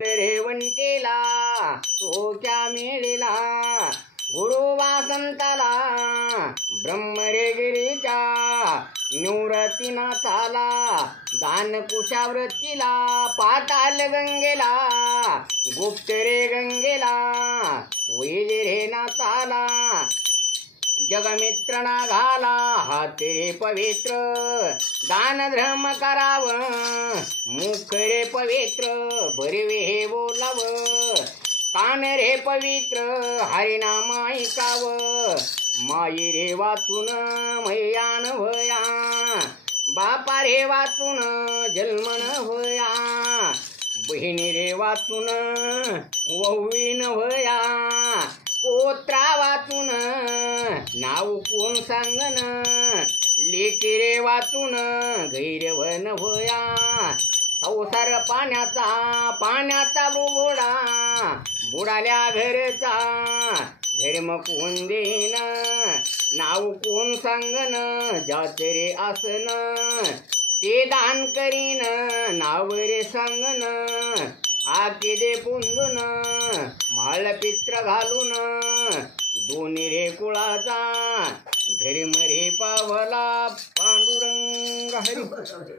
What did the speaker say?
रेवंटीला सोच्या मेळेला गुरु वासंताला ब्रह्मरेगिरीच्या निवृत्तीनाथाला दान कुशावृत्तीला पाताल गंगेला गुप्त रे गंगेला वैज रे नाथाला जगमित्र घाला हात रे पवित्र दान धर्म करावं. मुख रे पवित्र बरवे हे बोलाव कान रे पवित्र हरिनाम ऐकाव माई रे वाचून मैयान भया बापा रे वाचून जन्मन भया बहिणी रे वाचून वहवीन भया पोत्रा वाचून नाव कोण सांगन? लेकी रे वाचून गैरवन भया संसार पाण्याचा पाण्याचा बुडा बुडाल्या घरचा. धर्म कोण देईन नाव कोण सांगन जाते रे आसन. ते दान करीन नाव रे सांगन. आके दे पुंजून माळ पित्र घालून. दोन्ही रे कुळाचा धर्म रे पावला पांडुरंग हरी.